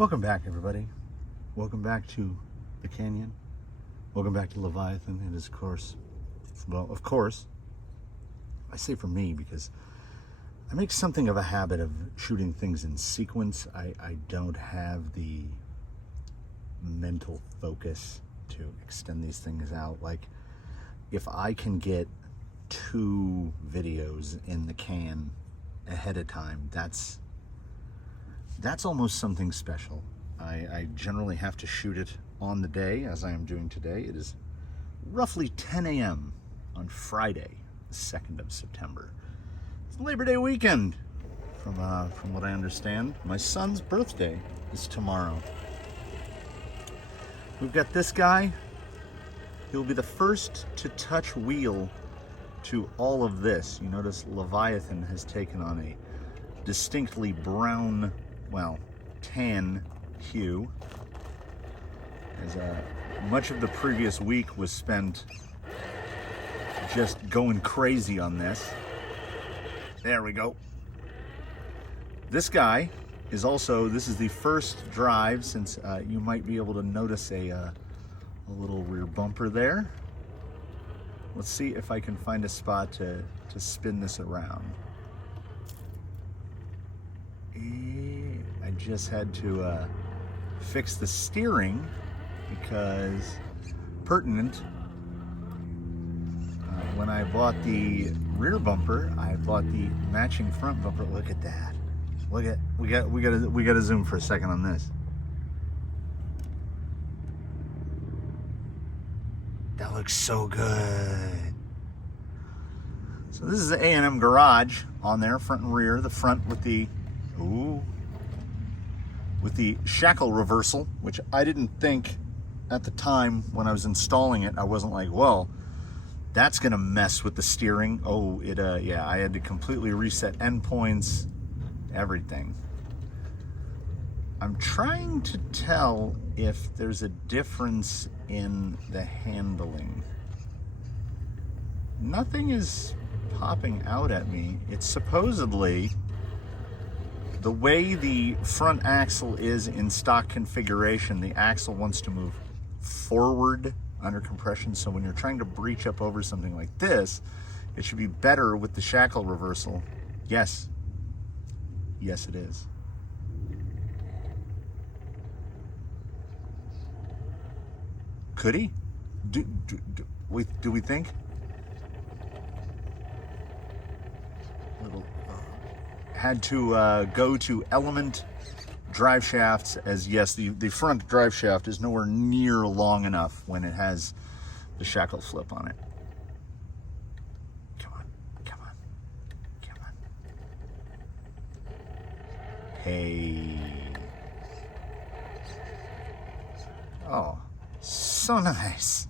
Welcome back, everybody. Welcome back to the canyon. Welcome back to Leviathan. It is, of course, I say for me because I make something of a habit of shooting things in sequence. I don't have the mental focus to extend these things out. Like, if I can get 2 videos in the can ahead of time, that's almost something special. I generally have to shoot it on the day, as I am doing today. It is roughly 10 a.m. on Friday, the 2nd of September. It's Labor Day weekend, from what I understand. My son's birthday is tomorrow. We've got this guy. He'll be the first to touch wheel to all of this. You notice Leviathan has taken on a distinctly brown, well, tan hue, as much of the previous week was spent just going crazy on this. There we go. This guy is also, this is the first drive, since you might be able to notice a little rear bumper there. Let's see if I can find a spot to spin this around. I just had to fix the steering because pertinent. When I bought the rear bumper, I bought the matching front bumper. Look at that. Look at, we got to zoom for a second on this. That looks so good. So this is the A&M Garage on there, front and rear. The front with the shackle reversal, which I didn't think at the time when I was installing it. I wasn't like, well, that's gonna mess with the steering. Oh, yeah, I had to completely reset endpoints, everything. I'm trying to tell if there's a difference in the handling. Nothing is popping out at me. It's supposedly the way the front axle is in stock configuration. The axle wants to move forward under compression, so when you're trying to breach up over something like this, it should be better with the shackle reversal. Yes it is. Could he? Do we think? Had to go to element drive shafts, as yes, the front drive shaft is nowhere near long enough when it has the shackle flip on it. Come on. Hey. Oh, so nice.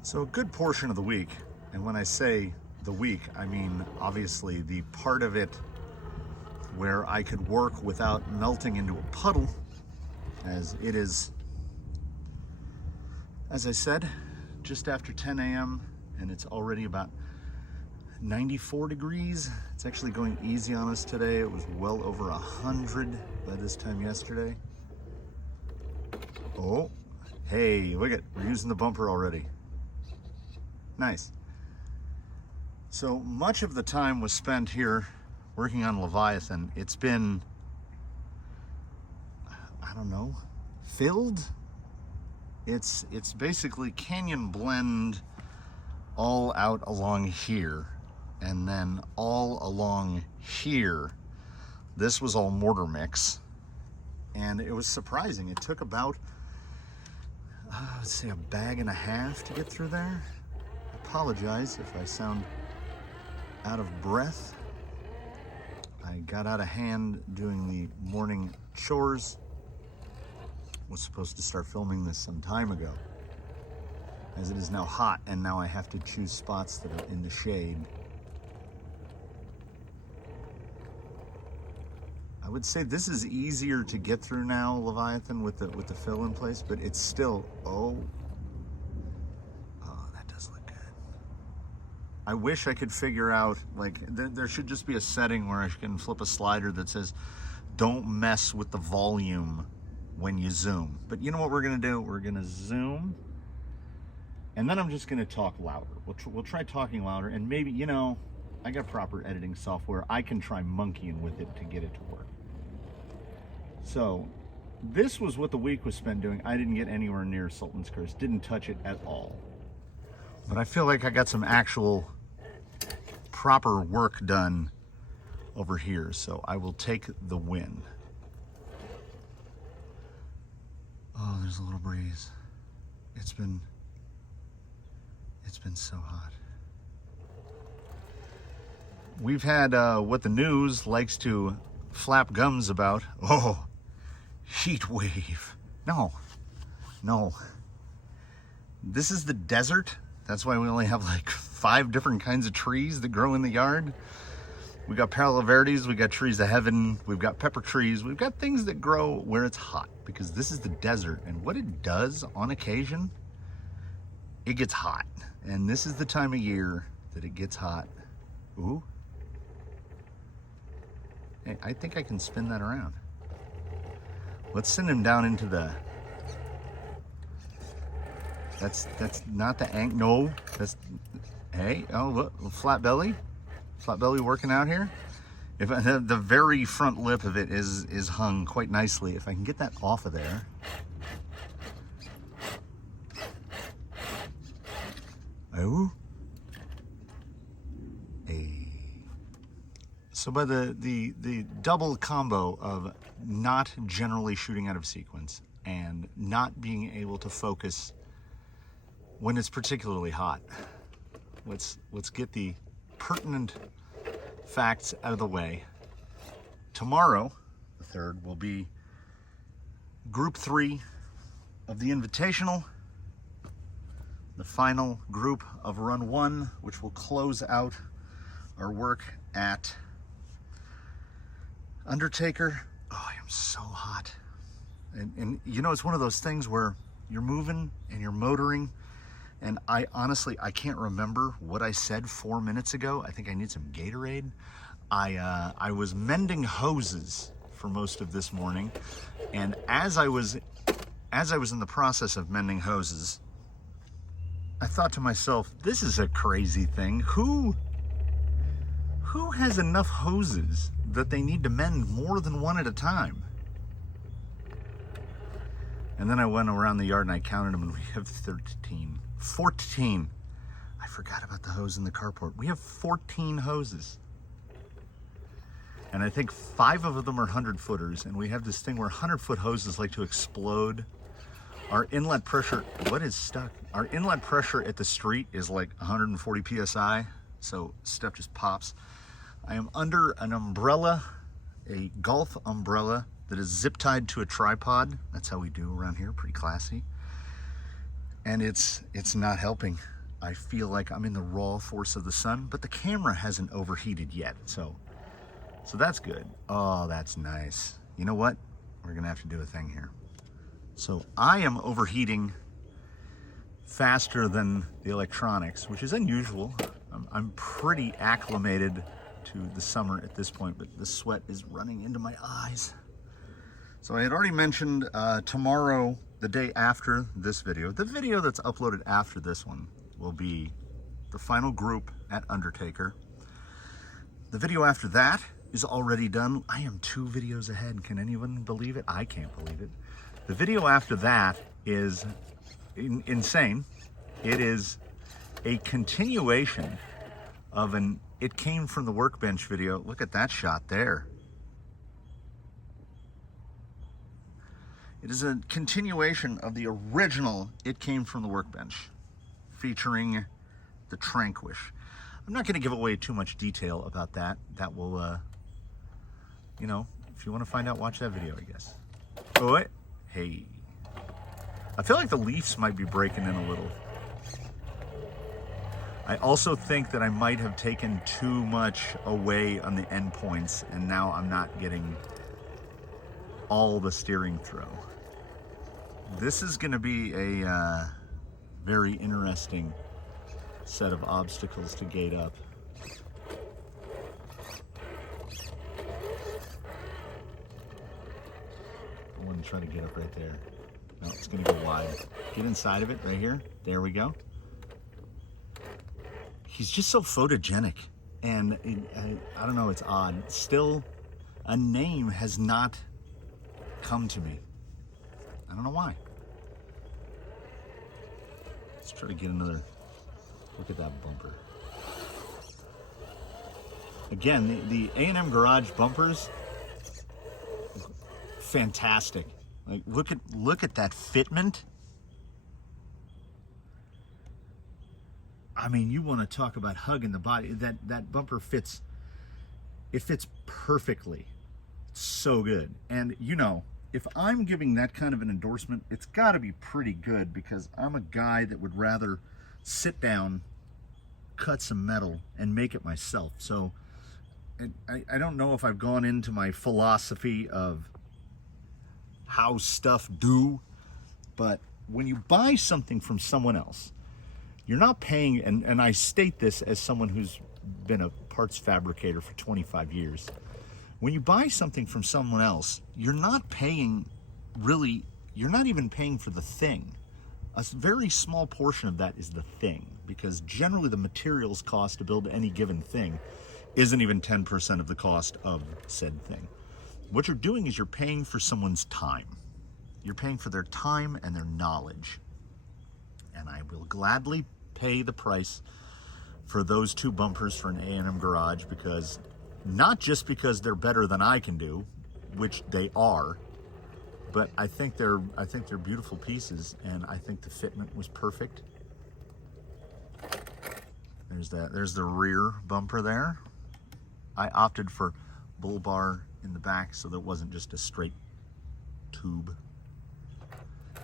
So a good portion of the week, and when I say the week, I mean obviously the part of it where I could work without melting into a puddle, as it is, as I said, just after 10 a.m. and it's already about 94 degrees. It's actually going easy on us today. It was well over 100 by this time yesterday. Oh, hey, look at, we're using the bumper already. Nice. So much of the time was spent here working on Leviathan. It's been, I don't know, filled? It's basically canyon blend all out along here, and then all along here. This was all mortar mix, and it was surprising. It took about, let's say, 1.5 bags to get through there. I apologize if I sound out of breath. I got out of hand doing the morning chores. Was supposed to start filming this some time ago, as it is now hot, and now I have to choose spots that are in the shade. I would say this is easier to get through now, Leviathan, with the fill in place, but it's still, oh, that does look good. I wish I could figure out, like, there should just be a setting where I can flip a slider that says, don't mess with the volume when you zoom. But you know what we're gonna do? We're gonna zoom, and then I'm just gonna talk louder. We'll try talking louder, and maybe, you know, I got proper editing software. I can try monkeying with it to get it to work. So, this was what the week was spent doing. I didn't get anywhere near Sultan's Curse. Didn't touch it at all. But I feel like I got some actual proper work done over here, so I will take the win. Oh, there's a little breeze. It's been so hot. We've had what the news likes to flap gums about. Oh, heat wave. No. This is the desert. That's why we only have like 5 different kinds of trees that grow in the yard. We got Palo Verdes, we got trees of heaven, we've got pepper trees, we've got things that grow where it's hot, because this is the desert, and what it does on occasion, it gets hot. And this is the time of year that it gets hot. Ooh. Hey, I think I can spin that around. Let's send him down into the... That's not the no. That's, hey, oh look, flat belly working out here. If the very front lip of it is hung quite nicely. If I can get that off of there. Oh. Hey. So by the double combo of not generally shooting out of sequence and not being able to focus when it's particularly hot, let's get the pertinent facts out of the way. Tomorrow, the 3rd, will be group 3 of the Invitational, the final group of run 1, which will close out our work at Undertaker. Oh, I am so hot. And you know, it's one of those things where you're moving and you're motoring, and I honestly can't remember what I said 4 minutes ago. I think I need some Gatorade. I was mending hoses for most of this morning, and as I was in the process of mending hoses, I thought to myself, this is a crazy thing. Who has enough hoses that they need to mend more than one at a time? And then I went around the yard and I counted them, and we have 14. I forgot about the hose in the carport. We have 14 hoses. And I think 5 of them are 100-footers, and we have this thing where 100-foot hoses like to explode. Our inlet pressure, what is stuck? Our inlet pressure at the street is like 140 PSI, so stuff just pops. I am under an umbrella, a golf umbrella that is zip tied to a tripod. That's how we do around here, pretty classy. And it's not helping. I feel like I'm in the raw force of the sun, but the camera hasn't overheated yet, so that's good. Oh, that's nice. You know what? We're gonna have to do a thing here. So I am overheating faster than the electronics, which is unusual. I'm pretty acclimated to the summer at this point, but the sweat is running into my eyes. So I had already mentioned tomorrow, the day after this video, the video that's uploaded after this one will be the final group at Undertaker. The video after that is already done. I am 2 videos ahead. Can anyone believe it? I can't believe it. The video after that is insane. It is a continuation of an It Came From the Workbench video. Look at that shot there. It is a continuation of the original It Came From the Workbench, featuring the Tranquish. I'm not going to give away too much detail about that. That will, you know, if you want to find out, watch that video, I guess. Oh, wait. Hey. I feel like the leaves might be breaking in a little. I also think that I might have taken too much away on the endpoints, and now I'm not getting all the steering throw. This is going to be a very interesting set of obstacles to gate up. I want to try to get up right there. No, it's going to go wide. Get inside of it right here. There we go. He's just so photogenic. And I don't know, it's odd. Still, a name has not come to me. I don't know why. Let's try to get another look at that bumper. Again, the A&M Garage bumpers, fantastic. Like look at that fitment. I mean, you want to talk about hugging the body. That bumper fits. It fits perfectly. It's so good. And you know, if I'm giving that kind of an endorsement, it's got to be pretty good, because I'm a guy that would rather sit down, cut some metal, and make it myself. So I don't know if I've gone into my philosophy of how stuff do, but when you buy something from someone else, you're not paying, and I state this as someone who's been a parts fabricator for 25 years. When you buy something from someone else, you're not paying, really, you're not even paying for the thing. A very small portion of that is the thing, because generally the materials cost to build any given thing isn't even 10% of the cost of said thing. What you're doing is you're paying for someone's time. You're paying for their time and their knowledge. And I will gladly pay the price for those two bumpers for an A&M Garage, because not just because they're better than I can do, which they are, but I think they're beautiful pieces, and I think the fitment was perfect. There's the rear bumper there. I opted for bull bar in the back so that it wasn't just a straight tube.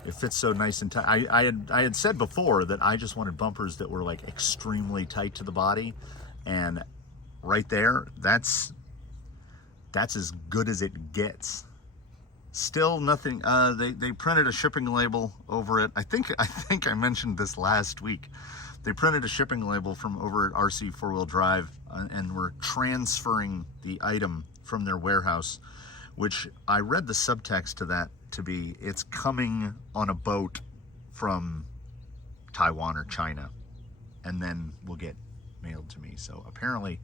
It fits so nice and tight. I had said before that I just wanted bumpers that were like extremely tight to the body, and right there, that's as good as it gets. Still nothing. They printed a shipping label over it. I think I mentioned this last week. They printed a shipping label from over at RC 4-Wheel Drive, and were transferring the item from their warehouse, which I read the subtext to that to be, it's coming on a boat from Taiwan or China, and then will get mailed to me. So apparently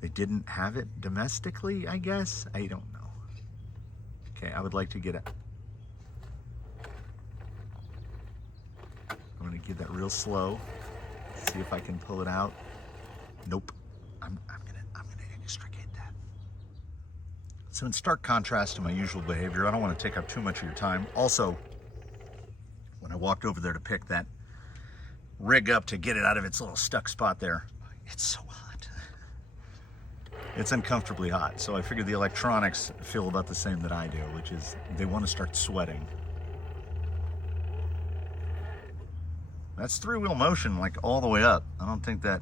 they didn't have it domestically, I guess. I don't know. Okay, I would like to get it. I'm gonna get that real slow. See if I can pull it out. Nope. I'm gonna extricate that. So in stark contrast to my usual behavior, I don't want to take up too much of your time. Also, when I walked over there to pick that rig up to get it out of its little stuck spot there, it's so hot. It's uncomfortably hot. So I figured the electronics feel about the same that I do, which is they want to start sweating. That's three-wheel motion, like all the way up. I don't think that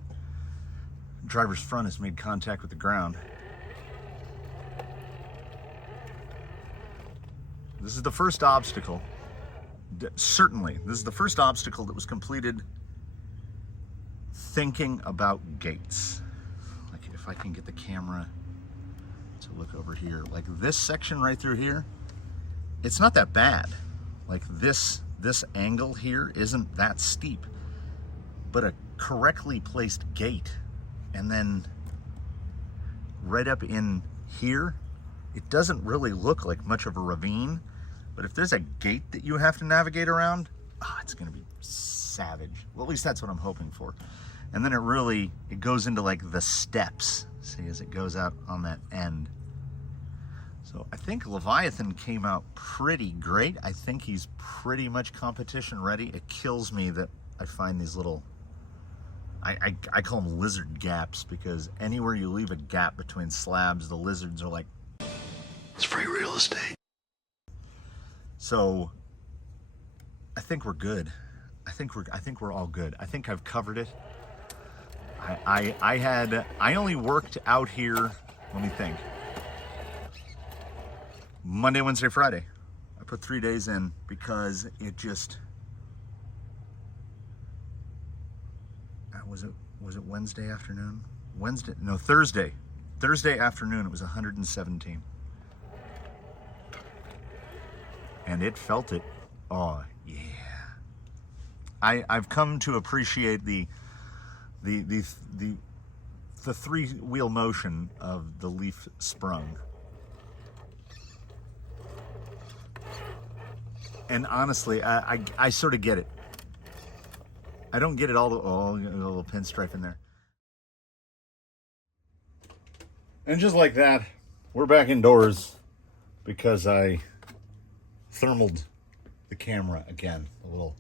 driver's front has made contact with the ground. This is the first obstacle. Certainly, this is the first obstacle that was completed thinking about gates. Like if I can get the camera to look over here, like this section right through here, it's not that bad. Like this angle here isn't that steep, but a correctly placed gate, and then right up in here, it doesn't really look like much of a ravine, but if there's a gate that you have to navigate around, it's gonna be savage. Well, at least that's what I'm hoping for. And then it goes into like the steps, see, as it goes out on that end. So I think Leviathan came out pretty great. I think he's pretty much competition ready. It kills me that I find these little, I call them lizard gaps, because anywhere you leave a gap between slabs, the lizards are like, it's free real estate. So I think we're good. I think we're all good. I think I've covered it. I only worked out here, let me think, Monday, Wednesday, Friday. I put 3 days in because it just, was it Wednesday afternoon? Thursday afternoon, it was 117. And it felt it. Oh yeah. I've come to appreciate the three-wheel motion of the leaf sprung. And honestly, I sort of get it. I don't get it all. Oh, a little pinstripe in there. And just like that, we're back indoors because I thermaled the camera again a little.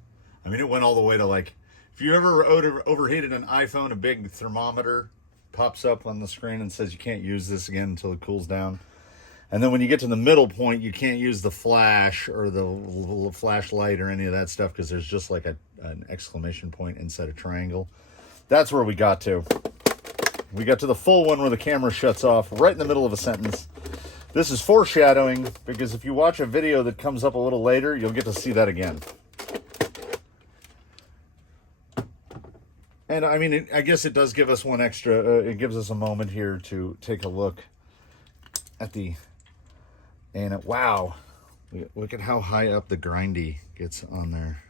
I mean, it went all the way to, like, if you ever overheated an iPhone, a big thermometer pops up on the screen and says you can't use this again until it cools down. And then when you get to the middle point, you can't use the flash or the flashlight or any of that stuff because there's just like an exclamation point inside a triangle. That's where we got to. We got to the full one where the camera shuts off right in the middle of a sentence. This is foreshadowing because if you watch a video that comes up a little later, you'll get to see that again. And I mean, I guess it does give us one extra, it gives us a moment here to take a look at the, and wow, look at how high up the grindy gets on there.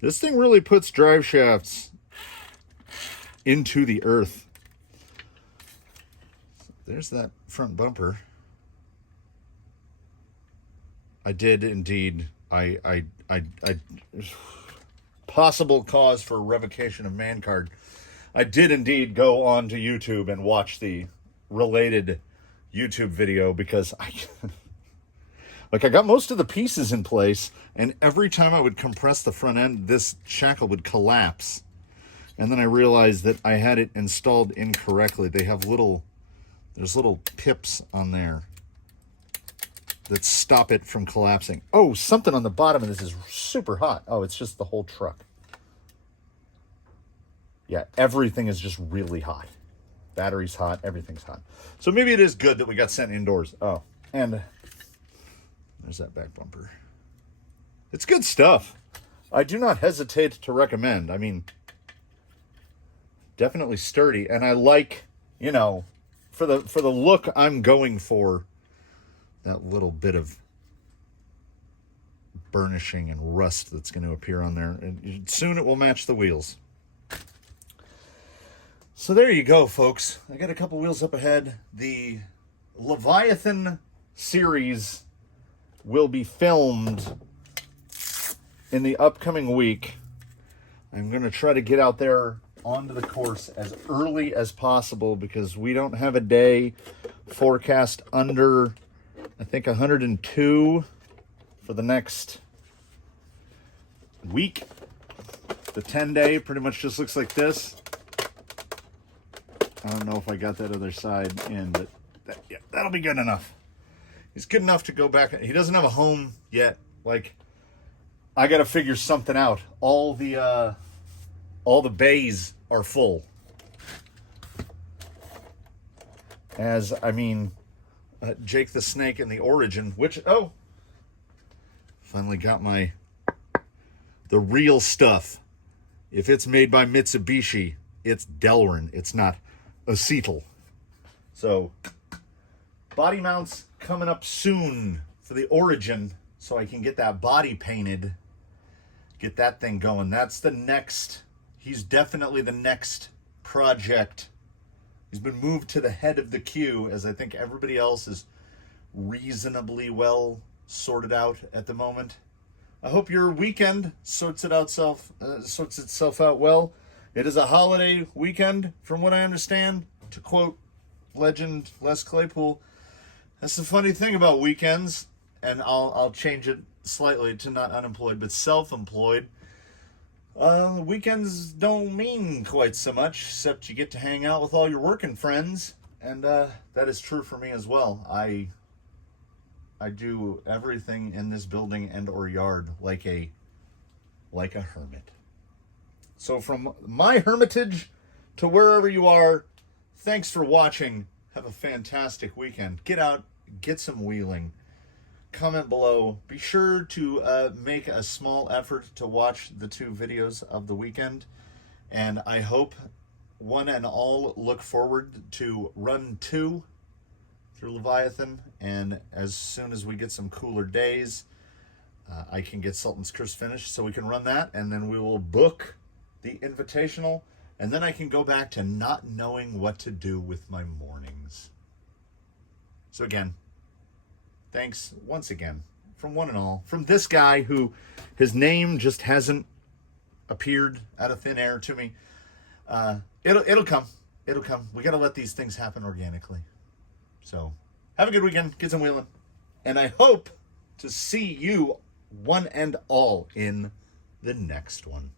This thing really puts drive shafts into the earth. There's that front bumper. I did indeed, I possible cause for revocation of man card. I did indeed go on to YouTube and watch the related YouTube video because I got most of the pieces in place, and every time I would compress the front end, this shackle would collapse. And then I realized that I had it installed incorrectly. They have there's little pips on there that stop it from collapsing. Oh, something on the bottom of this is super hot. Oh, it's just the whole truck. Yeah, everything is just really hot. Battery's hot, everything's hot. So maybe it is good that we got sent indoors. Oh, and there's that back bumper. It's good stuff. I do not hesitate to recommend. I mean, definitely sturdy. And I like, you know, for the look I'm going for, that little bit of burnishing and rust that's going to appear on there. And soon it will match the wheels. So there you go, folks. I got a couple wheels up ahead. The Leviathan series will be filmed in the upcoming week. I'm going to try to get out there onto the course as early as possible because we don't have a day forecast under, I think, 102 for the next week. The 10-day pretty much just looks like this. I don't know if I got that other side in, but yeah, that'll be good enough. He's good enough to go back. He doesn't have a home yet. Like, I got to figure something out. All the bays are full. As, I mean, Jake the Snake and the Origin, which, oh, finally got the real stuff. If it's made by Mitsubishi, it's Delrin. It's not acetyl. So, body mounts coming up soon for the Origin, so I can get that body painted, get that thing going. That's the next, he's definitely the next project. He's been moved to the head of the queue, as I think everybody else is reasonably well sorted out at the moment. I hope your weekend sorts itself out well. It is a holiday weekend, from what I understand. To quote legend Les Claypool, that's the funny thing about weekends, and I'll change it slightly to not unemployed, but self-employed. Weekends don't mean quite so much, except you get to hang out with all your working friends, and that is true for me as well. I do everything in this building and or yard like a hermit. So from my hermitage to wherever you are, thanks for watching. Have a fantastic weekend. Get out, get some wheeling. Comment below. Be sure to make a small effort to watch the 2 videos of the weekend. And I hope one and all look forward to run 2 through Leviathan. And as soon as we get some cooler days, I can get Sultan's Curse finished so we can run that. And then we will book the Invitational. And then I can go back to not knowing what to do with my mornings. So again, thanks once again from one and all. From this guy who his name just hasn't appeared out of thin air to me. It'll come. It'll come. We got to let these things happen organically. So have a good weekend. Get some wheeling. And I hope to see you one and all in the next one.